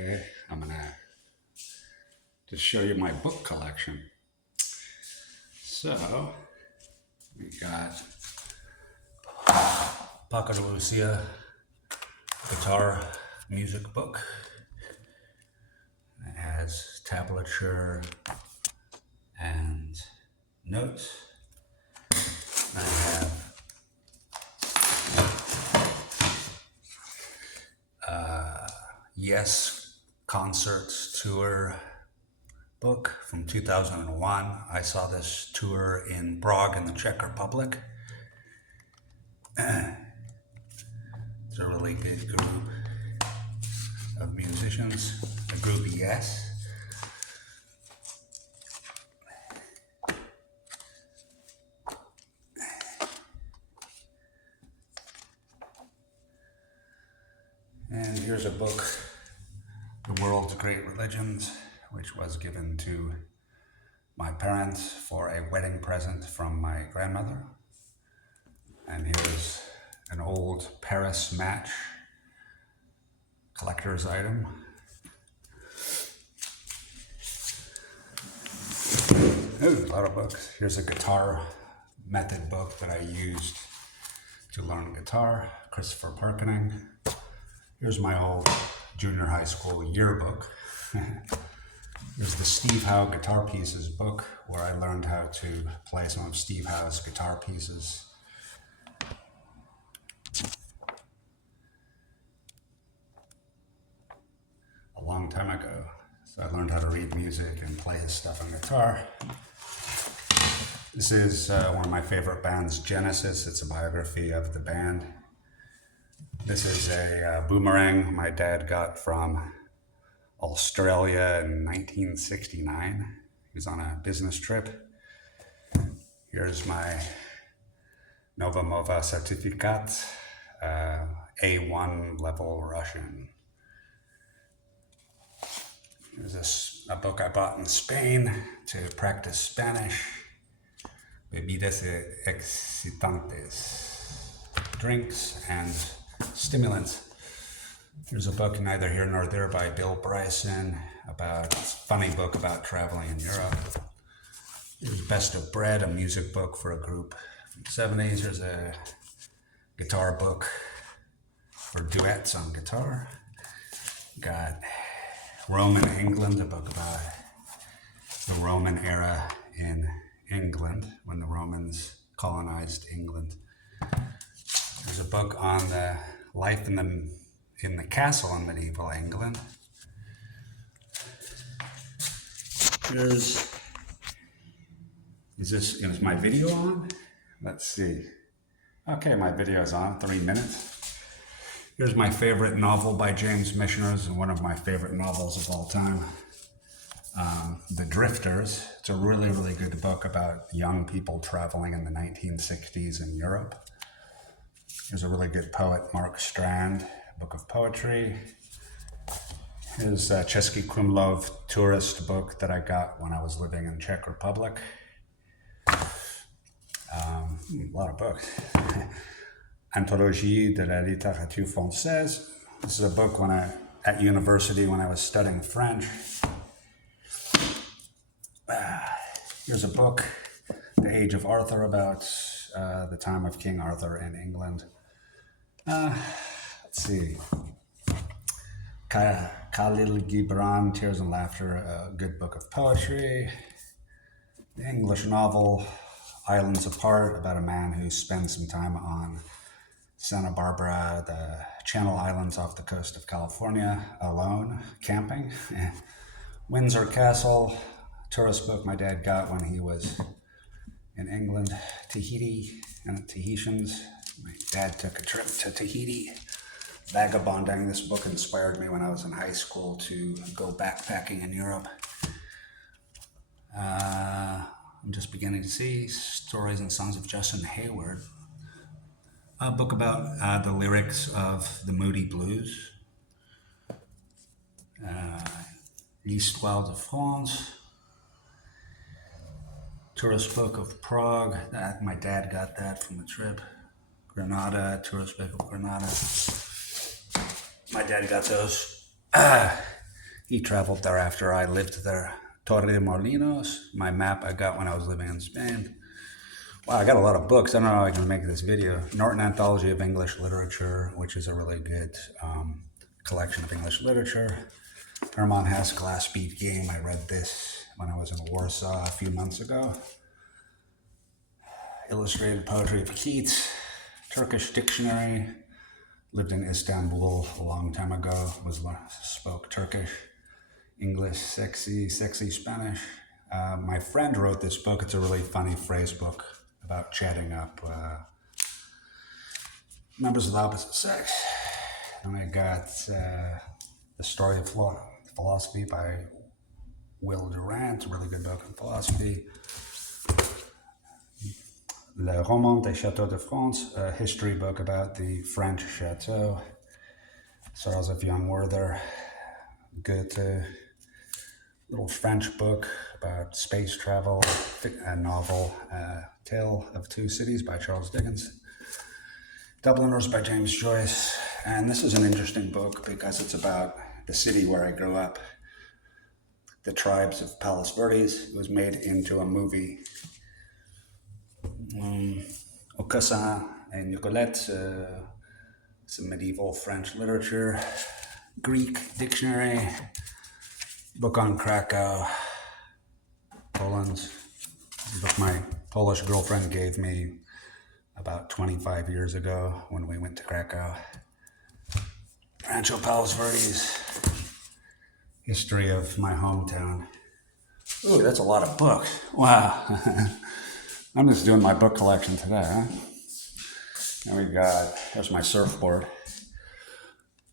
Okay, I'm gonna just show you my book collection. So we got Paco de Lucia guitar music book. It has tablature and notes. I have Yes Concerts Tour book from 2001. I saw this tour in Prague in the Czech Republic. It's a really good group of musicians, the group Yes. And here's a book, The World's Great Religions, which was given to my parents for a wedding present from my grandmother. And here's an old Paris match collector's item. Ooh, a lot of books. Here's a guitar method book that I used to learn guitar, Christopher Perkening. Here's my old junior high school yearbook. There's the Steve Howe Guitar Pieces book, where I learned how to play some of Steve Howe's guitar pieces. A long time ago. So I learned how to read music and play his stuff on guitar. This is one of my favorite bands, Genesis. It's a biography of the band. This is a boomerang my dad got from Australia in 1969. He was on a business trip. Here's my Nova Mova certificate, A1 level Russian. Here's a book I bought in Spain to practice Spanish. Bebidas excitantes, drinks and stimulants. Here's a book, Neither Here Nor There, by Bill Bryson, about a funny book about traveling in Europe. Here's Best of Bread, a music book for a group from the 70s. Here's a guitar book for duets on guitar. Got Roman England, a book about the Roman era in England, when the Romans colonized England. There's a book on the life in the castle in medieval England. Is my video on? Let's see. Okay, my video is on, 3 minutes. Here's my favorite novel by James Missioners, and one of my favorite novels of all time, The Drifters. It's a really, really good book about young people traveling in the 1960s in Europe. Here's a really good poet, Mark Strand, book of poetry. Here's a Český Krumlov tourist book that I got when I was living in Czech Republic. A lot of books. Anthologie de la littérature française. This is a book at university when I was studying French. Here's a book, The Age of Arthur, about the time of King Arthur in England. Let's see. Khalil Gibran, Tears and Laughter, a good book of poetry. The English novel, Islands Apart, about a man who spends some time on Santa Barbara, the Channel Islands off the coast of California, alone, camping. Windsor Castle, tourist book my dad got when he was in England. Tahiti and Tahitians. My dad took a trip to Tahiti, vagabonding. This book inspired me when I was in high school to go backpacking in Europe. I'm just beginning to see Stories and Songs of Justin Hayward, a book about the lyrics of the Moody Blues. L'Histoire de France, tourist book of Prague. My dad got that from the trip. Granada, tourist book of Granada. My dad got those. He traveled there after I lived there. Torremolinos, my map I got when I was living in Spain. Wow, I got a lot of books. I don't know how I can make this video. Norton Anthology of English Literature, which is a really good collection of English literature. Hermann Hesse Glass Bead Game. I read this when I was in Warsaw a few months ago. Illustrated Poetry of Keats. Turkish Dictionary. Lived in Istanbul a long time ago. Spoke Turkish. English, sexy Spanish. My friend wrote this book. It's a really funny phrase book about chatting up members of the opposite sex. And I got The Story of Philosophy by Will Durant, a really good book on philosophy. Le Roman des Châteaux de France, a history book about the French chateau. Sorrows of Young Werther, good little French book about space travel, a novel, Tale of Two Cities by Charles Dickens. Dubliners by James Joyce. And this is an interesting book because it's about the city where I grew up, the tribes of Palos Verdes. It was made into a movie. Aucassin and Nicolette, some medieval French literature, Greek dictionary, book on Krakow, Poland. The book my Polish girlfriend gave me about 25 years ago when we went to Krakow. Rancho Palos Verdes, history of my hometown. Ooh, that's a lot of books. Wow. I'm just doing my book collection today, huh? And here's my surfboard.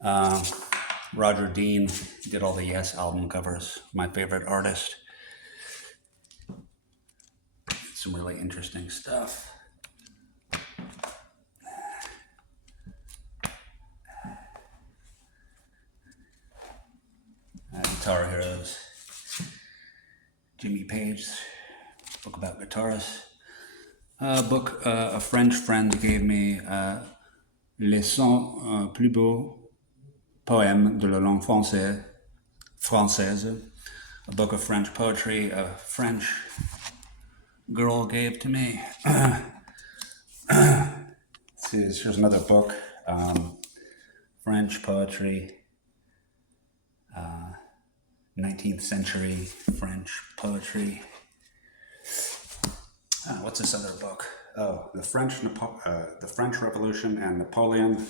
Roger Dean did all the Yes album covers. My favorite artist. Some really interesting stuff. Guitar Heroes. Jimmy Page, book about guitarists. Book a French friend gave me, Les 100 plus beaux poèmes de la langue française, a book of French poetry a French girl gave to me. Here's another book, French poetry, 19th century French poetry. What's this other book? Oh, the French Revolution and Napoleon,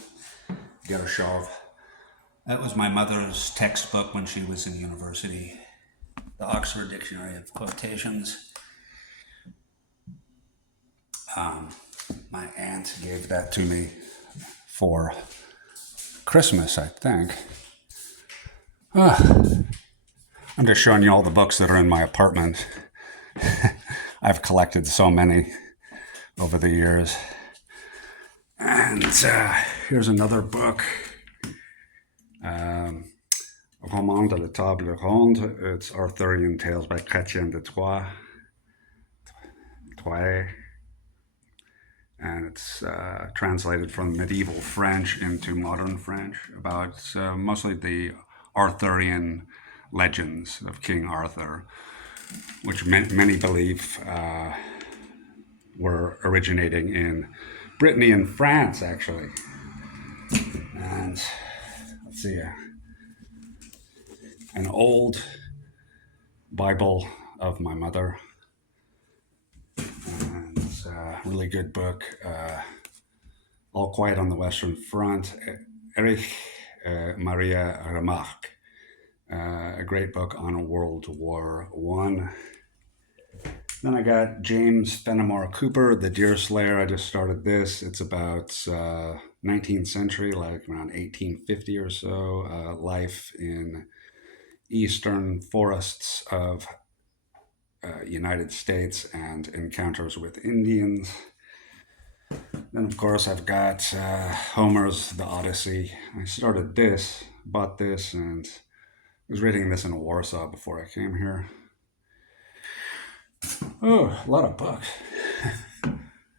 Gershov. That was my mother's textbook when she was in university. The Oxford Dictionary of Quotations. My aunt gave that to me for Christmas, I think. I'm just showing you all the books that are in my apartment. I've collected so many over the years. And here's another book. Roman de la Table Ronde. It's Arthurian Tales by Chrétien de Troyes. And it's translated from medieval French into modern French about mostly the Arthurian legends of King Arthur, which many believe were originating in Brittany and France, actually. And let's see, an old Bible of my mother. And it's a really good book. All Quiet on the Western Front, Erich Maria Remarque. A great book on World War I. Then I got James Fenimore Cooper, The Deer Slayer. I just started this. It's about 19th century, like around 1850 or so, life in eastern forests of United States and encounters with Indians. Then, of course, I've got Homer's The Odyssey. I started this, bought this, and I was reading this in Warsaw before I came here. Oh, a lot of books.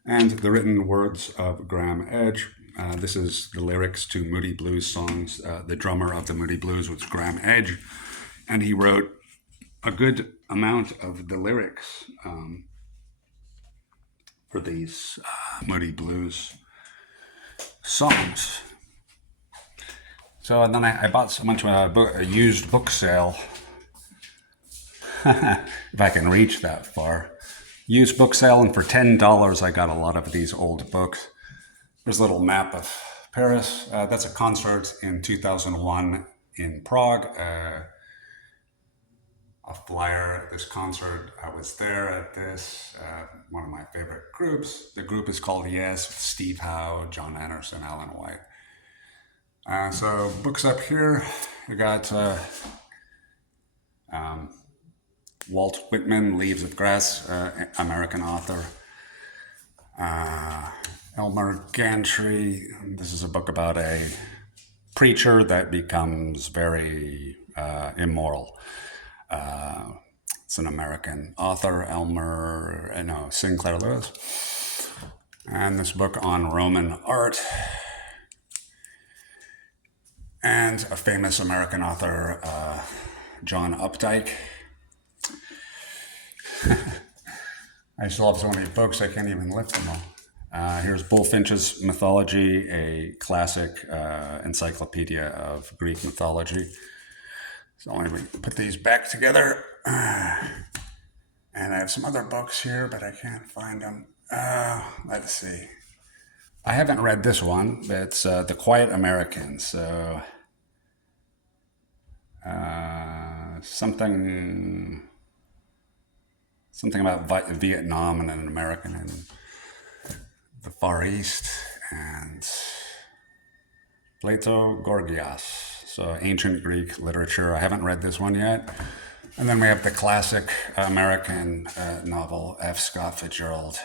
And the written words of Graham Edge. This is the lyrics to Moody Blues songs. The drummer of the Moody Blues was Graham Edge. And he wrote a good amount of the lyrics for these Muddy Blues songs. So and then I went to a used book sale, if I can reach that far. Used book sale, and for $10 I got a lot of these old books. There's a little map of Paris. That's a concert in 2001 in Prague. A flyer at this concert. I was there at this, one of my favorite groups. The group is called Yes, with Steve Howe, John Anderson, Alan White. So books up here, we got Walt Whitman, Leaves of Grass, American author. Elmer Gantry, this is a book about a preacher that becomes very immoral. It's an American author, Sinclair Lewis. And this book on Roman art. And a famous American author, John Updike. I still have so many books I can't even lift them all. Here's Bullfinch's Mythology, a classic encyclopedia of Greek mythology. So let me put these back together. And I have some other books here, but I can't find them. Let's see. I haven't read this one, but it's The Quiet American. So something about Vietnam and an American in the Far East, and Plato Gorgias. So ancient Greek literature. I haven't read this one yet. And then we have the classic American novel, F. Scott Fitzgerald,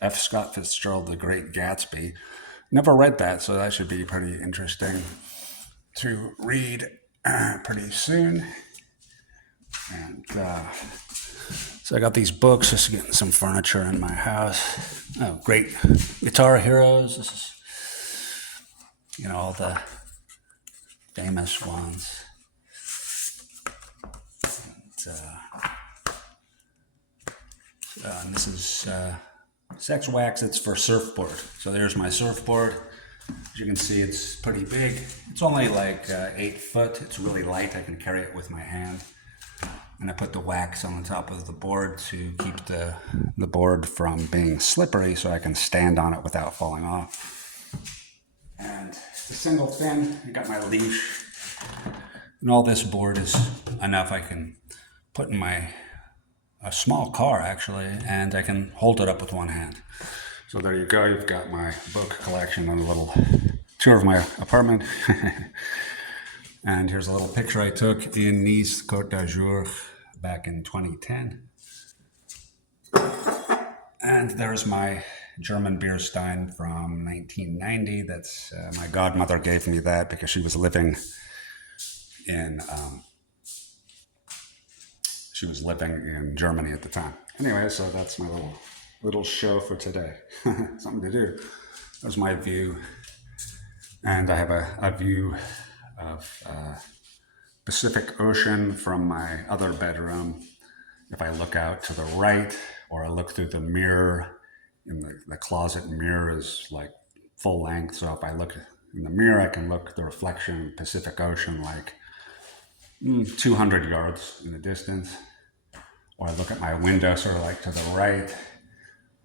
The Great Gatsby. Never read that, so that should be pretty interesting to read pretty soon. And so I got these books, just getting some furniture in my house. Oh, great Guitar Heroes. This is, all the famous ones. And this is Sex Wax. It's for surfboard. So there's my surfboard. As you can see, it's pretty big. It's only like 8 foot. It's really light. I can carry it with my hand. And I put the wax on the top of the board to keep the board from being slippery, so I can stand on it without falling off. And it's a single fin. I got my leash. And all this board is enough I can put in a small car, actually, and I can hold it up with one hand. So there you go. You've got my book collection and a little tour of my apartment. And here's a little picture I took in Nice, Côte d'Azur, back in 2010. And there's my German beer stein from 1990. That's my godmother gave me that because she was living in Germany at the time. Anyway, so that's my little show for today. Something to do. That's my view. And I have a view of Pacific Ocean from my other bedroom. If I look out to the right, or I look through the mirror, in the closet mirror is like full length. So if I look in the mirror, I can look at the reflection Pacific Ocean like 200 yards in the distance. Or I look at my window sort of like to the right,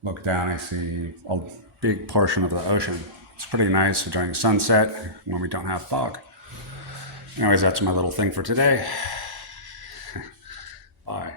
look down, I see a big portion of the ocean. It's pretty nice during sunset when we don't have fog. Anyways, that's my little thing for today. Bye.